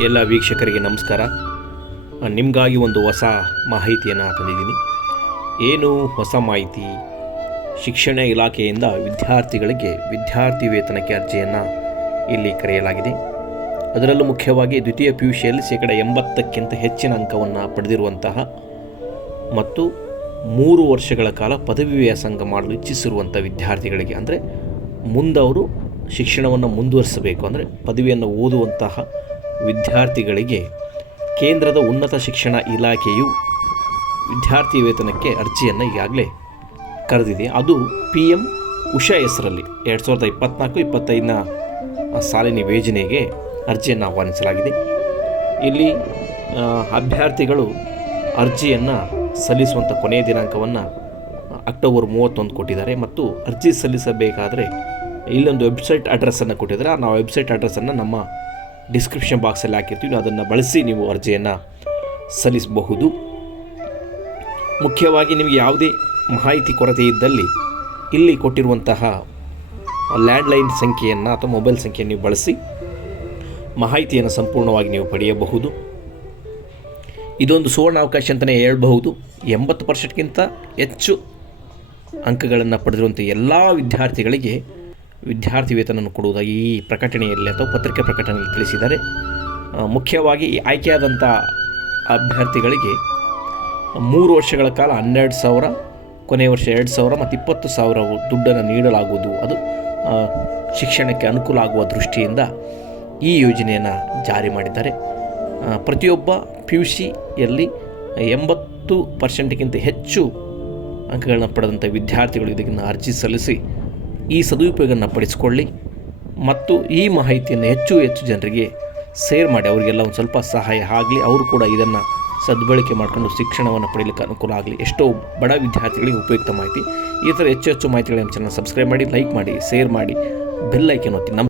ಎಲ್ಲ ವೀಕ್ಷಕರಿಗೆ ನಮಸ್ಕಾರ. ನಿಮಗಾಗಿ ಒಂದು ಹೊಸ ಮಾಹಿತಿಯನ್ನು ತಂದಿದ್ದೀನಿ. ಏನು ಹೊಸ ಮಾಹಿತಿ? ಶಿಕ್ಷಣ ಇಲಾಖೆಯಿಂದ ವಿದ್ಯಾರ್ಥಿಗಳಿಗೆ ವಿದ್ಯಾರ್ಥಿ ವೇತನಕ್ಕೆ ಅರ್ಜಿಯನ್ನು ಇಲ್ಲಿ ಕರೆಯಲಾಗಿದೆ. ಅದರಲ್ಲೂ ಮುಖ್ಯವಾಗಿ ದ್ವಿತೀಯ ಪಿ ಯು ಸಿಯಲ್ಲಿ ಶೇಕಡ ಎಂಬತ್ತಕ್ಕಿಂತ ಹೆಚ್ಚಿನ ಅಂಕವನ್ನು ಪಡೆದಿರುವಂತಹ ಮತ್ತು ಮೂರು ವರ್ಷಗಳ ಕಾಲ ಪದವಿ ವ್ಯಾಸಂಗ ಮಾಡಲು ಇಚ್ಛಿಸಿರುವಂಥ ವಿದ್ಯಾರ್ಥಿಗಳಿಗೆ, ಅಂದರೆ ಮುಂದವರು ಶಿಕ್ಷಣವನ್ನು ಮುಂದುವರಿಸಬೇಕು, ಅಂದರೆ ಪದವಿಯನ್ನು ಓದುವಂತಹ ವಿದ್ಯಾರ್ಥಿಗಳಿಗೆ ಕೇಂದ್ರದ ಉನ್ನತ ಶಿಕ್ಷಣ ಇಲಾಖೆಯು ವಿದ್ಯಾರ್ಥಿ ವೇತನಕ್ಕೆ ಅರ್ಜಿಯನ್ನು ಈಗಾಗಲೇ ಕರೆದಿದೆ. ಅದು ಪಿ ಎಂ ಉಷಾ ಹೆಸರಲ್ಲಿ ಎರಡು ಸಾವಿರದ ಇಪ್ಪತ್ತ್ನಾಲ್ಕು ಇಪ್ಪತ್ತೈದನ ಸಾಲಿನ ಯೋಜನೆಗೆ ಅರ್ಜಿಯನ್ನು ಆಹ್ವಾನಿಸಲಾಗಿದೆ. ಇಲ್ಲಿ ಅಭ್ಯರ್ಥಿಗಳು ಅರ್ಜಿಯನ್ನು ಸಲ್ಲಿಸುವಂಥ ಕೊನೆಯ ದಿನಾಂಕವನ್ನು ಅಕ್ಟೋಬರ್ ಮೂವತ್ತೊಂದು ಕೊಟ್ಟಿದ್ದಾರೆ. ಮತ್ತು ಅರ್ಜಿ ಸಲ್ಲಿಸಬೇಕಾದರೆ ಇಲ್ಲೊಂದು ವೆಬ್ಸೈಟ್ ಅಡ್ರೆಸ್ಸನ್ನು ಕೊಟ್ಟಿದ್ದಾರೆ. ಆ ನಾವು ವೆಬ್ಸೈಟ್ ಅಡ್ರೆಸ್ಸನ್ನು ನಮ್ಮ ಡಿಸ್ಕ್ರಿಪ್ಷನ್ ಬಾಕ್ಸಲ್ಲಿ ಹಾಕಿರ್ತೀವಿ. ಅದನ್ನು ಬಳಸಿ ನೀವು ಅರ್ಜಿಯನ್ನು ಸಲ್ಲಿಸಬಹುದು. ಮುಖ್ಯವಾಗಿ ನಿಮಗೆ ಯಾವುದೇ ಮಾಹಿತಿ ಕೊರತೆ ಇದ್ದಲ್ಲಿ ಇಲ್ಲಿ ಕೊಟ್ಟಿರುವಂತಹ ಲ್ಯಾಂಡ್ಲೈನ್ ಸಂಖ್ಯೆಯನ್ನು ಅಥವಾ ಮೊಬೈಲ್ ಸಂಖ್ಯೆಯನ್ನು ನೀವು ಬಳಸಿ ಮಾಹಿತಿಯನ್ನು ಸಂಪೂರ್ಣವಾಗಿ ನೀವು ಪಡೆಯಬಹುದು. ಇದೊಂದು ಸುವರ್ಣ ಅವಕಾಶ ಅಂತಲೇ ಹೇಳಬಹುದು. ಎಂಬತ್ತು ಪರ್ಸೆಂಟ್ಗಿಂತ ಹೆಚ್ಚು ಅಂಕಗಳನ್ನು ಪಡೆದಿರುವಂಥ ಎಲ್ಲ ವಿದ್ಯಾರ್ಥಿಗಳಿಗೆ ವಿದ್ಯಾರ್ಥಿ ವೇತನವನ್ನು ಕೊಡುವುದಾಗಿ ಈ ಪ್ರಕಟಣೆಯಲ್ಲಿ ಅಥವಾ ಪತ್ರಿಕೆ ಪ್ರಕಟಣೆಯಲ್ಲಿ ತಿಳಿಸಿದ್ದಾರೆ. ಮುಖ್ಯವಾಗಿ ಆಯ್ಕೆಯಾದಂಥ ಅಭ್ಯರ್ಥಿಗಳಿಗೆ ಮೂರು ವರ್ಷಗಳ ಕಾಲ ಹನ್ನೆರಡು ಸಾವಿರ, ಕೊನೆಯ ವರ್ಷ ಎರಡು ಸಾವಿರ ಮತ್ತು ಇಪ್ಪತ್ತು ಸಾವಿರ ದುಡ್ಡನ್ನು ನೀಡಲಾಗುವುದು. ಅದು ಶಿಕ್ಷಣಕ್ಕೆ ಅನುಕೂಲ ಆಗುವ ದೃಷ್ಟಿಯಿಂದ ಈ ಯೋಜನೆಯನ್ನು ಜಾರಿ ಮಾಡಿದ್ದಾರೆ. ಪ್ರತಿಯೊಬ್ಬ ಪಿ ಯು ಸಿಯಲ್ಲಿ ಎಂಬತ್ತು ಪರ್ಸೆಂಟ್ಗಿಂತ ಹೆಚ್ಚು ಅಂಕಗಳನ್ನು ಪಡೆದಂಥ ವಿದ್ಯಾರ್ಥಿಗಳು ಇದನ್ನು ಅರ್ಜಿ ಸಲ್ಲಿಸಿ ಈ ಸದುಪಯೋಗವನ್ನು ಪಡಿಸಿಕೊಳ್ಳಿ ಮತ್ತು ಈ ಮಾಹಿತಿಯನ್ನು ಹೆಚ್ಚು ಹೆಚ್ಚು ಜನರಿಗೆ ಸೇರ್ ಮಾಡಿ, ಅವರಿಗೆಲ್ಲ ಒಂದು ಸ್ವಲ್ಪ ಸಹಾಯ ಆಗಲಿ, ಅವರು ಕೂಡ ಇದನ್ನು ಸದ್ಬಳಕೆ ಮಾಡಿಕೊಂಡು ಶಿಕ್ಷಣವನ್ನು ಪಡೆಯಲಿಕ್ಕೆ ಅನುಕೂಲ ಆಗಲಿ. ಎಷ್ಟೋ ಬಡ ವಿದ್ಯಾರ್ಥಿಗಳಿಗೆ ಉಪಯುಕ್ತ ಮಾಹಿತಿ. ಈ ಥರ ಹೆಚ್ಚು ಹೆಚ್ಚು ಮಾಹಿತಿಗಳ ನಮ್ಮ ಚಾನಲ್ ಸಬ್ಸ್ಕ್ರೈಬ್ ಮಾಡಿ ಲೈಕ್ ಮಾಡಿ ಶೇರ್ ಮಾಡಿ ಬೆಲ್ ಐಕನ್ ಒತ್ತಿ. ನಮ್ಮ